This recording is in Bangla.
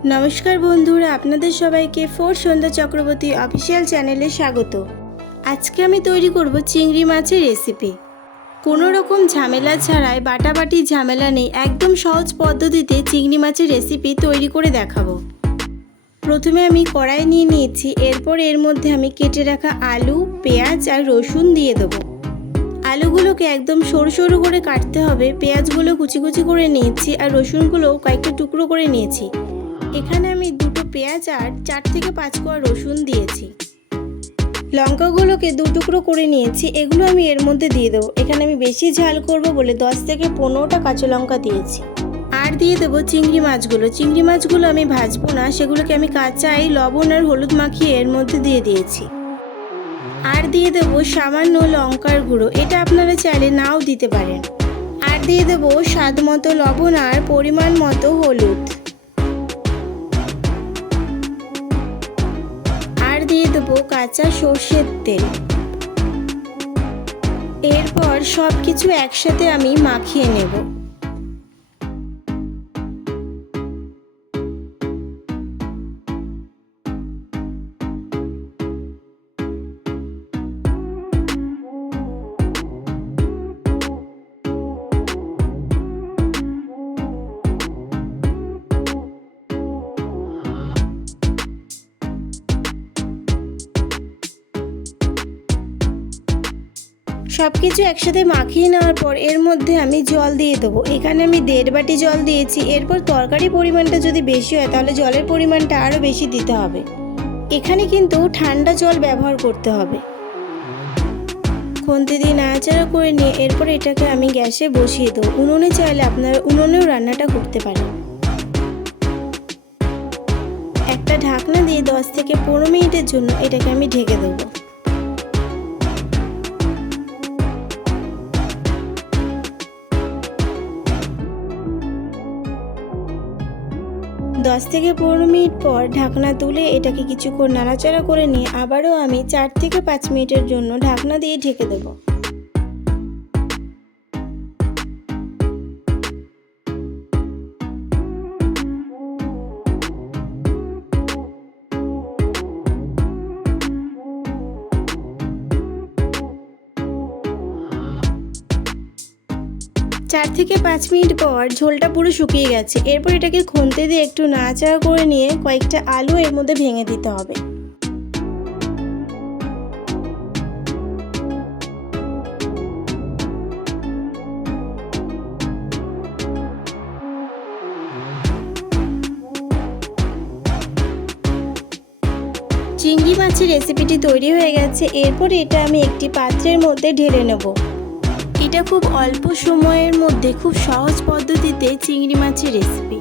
नमस्कार बंधुरा आपनादेर सबाइके फोर सन्ध्या चक्रवर्ती अफिशियल चैनेले स्वागत। आज के आमी तैरी करब चिंगड़ी माछेर रेसिपि। कोनो रकम झमेला छाड़ाई बाटाबाटी झमेला नेই एकदम सहज पद्धतिते चिंगड़ी माछेर रेसिपि तैरी करे देखाबो। प्रथमे आमी कड़ाई निये निয়েছি, एरपर एर मध्ये आमी केटे राखा आलू पेঁয়াজ और रसुन दिए देबो। आलूगुलोके एकदम सरु सरु करे काटते होबे। पेঁয়াজগুলো कुचि कुचि करे निয়েছি और रसुनगुलो कयेकटा टुकरो करे निয়েছি। এখানে আমি দুটো পেঁয়াজ আর 4 থেকে 5 কোয়া রসুন দিয়েছি। লঙ্কাগুলোকে দু টুকরো করে নিয়েছি, এগুলো আমি এর মধ্যে দিয়ে দেবো। এখানে আমি বেশি ঝাল করব বলে 10 থেকে 15টা কাঁচা লঙ্কা দিয়েছি। আর দিয়ে দেবো চিংড়ি মাছগুলো। চিংড়ি মাছগুলো আমি ভাজবো না, সেগুলোকে আমি কাঁচাই লবণ আর হলুদ মাখিয়ে এর মধ্যে দিয়ে দিয়েছি। আর দিয়ে দেবো সামান্য লঙ্কার গুঁড়ো, এটা আপনারা চাইলে নাও দিতে পারেন। আর দিয়ে দেবো স্বাদ মতো লবণ আর পরিমাণ মতো হলুদ। দিয়ে দেবো কাঁচা সর্ষের তেল। এরপর সব কিছু একসাথে আমি মাখিয়ে নেব। सबकिछु एकसाथे माखिए नेওয়ার পর এর মধ্যে আমি জল দিয়ে দেব। এখানে আমি 1.5 বাটি জল দিয়েছি। এরপর তরকারির পরিমাণটা যদি বেশি হয় তাহলে জলের পরিমাণটা আরও বেশি দিতে হবে। এখানে কিন্তু ঠান্ডা জল ব্যবহার করতে হবে। খুন্তি দিয়ে নাড়াচাড়া করে নিয়ে এরপর এটাকে আমি গ্যাসে বসিয়ে দেব। উনুনে চাইলে আপনারা উনুনেও রান্নাটা করতে পারেন। একটা ঢাকনা দিয়ে 10 থেকে 15 মিনিটের জন্য এটাকে আমি ঢেকে দেব। 10 থেকে 15 মিনিট পর ঢাকনা তুলে এটাকে কিছুক্ষণ নাড়াচাড়া করে নিয়ে আবারও আমি 4 থেকে 5 মিনিটের জন্য ঢাকনা দিয়ে ঢেকে দেব। चार থেকে 5 মিনিট পর ঝোলটা পুরো শুকিয়ে গেছে। এরপর এটাকে খুন্তি দিয়ে একটু নাড়াচাড়া করে নিয়ে কয়েকটা আলু এর মধ্যে ভেঙে দিতে হবে। চিংড়ি মাছের রেসিপিটি তৈরি হয়ে গেছে। এরপর এটা আমি একটি পাত্রের মধ্যে ঢেলে নেব। এটা খুব অল্প সময়ের মধ্যে খুব সহজ পদ্ধতিতে চিংড়ি মাছের রেসিপি।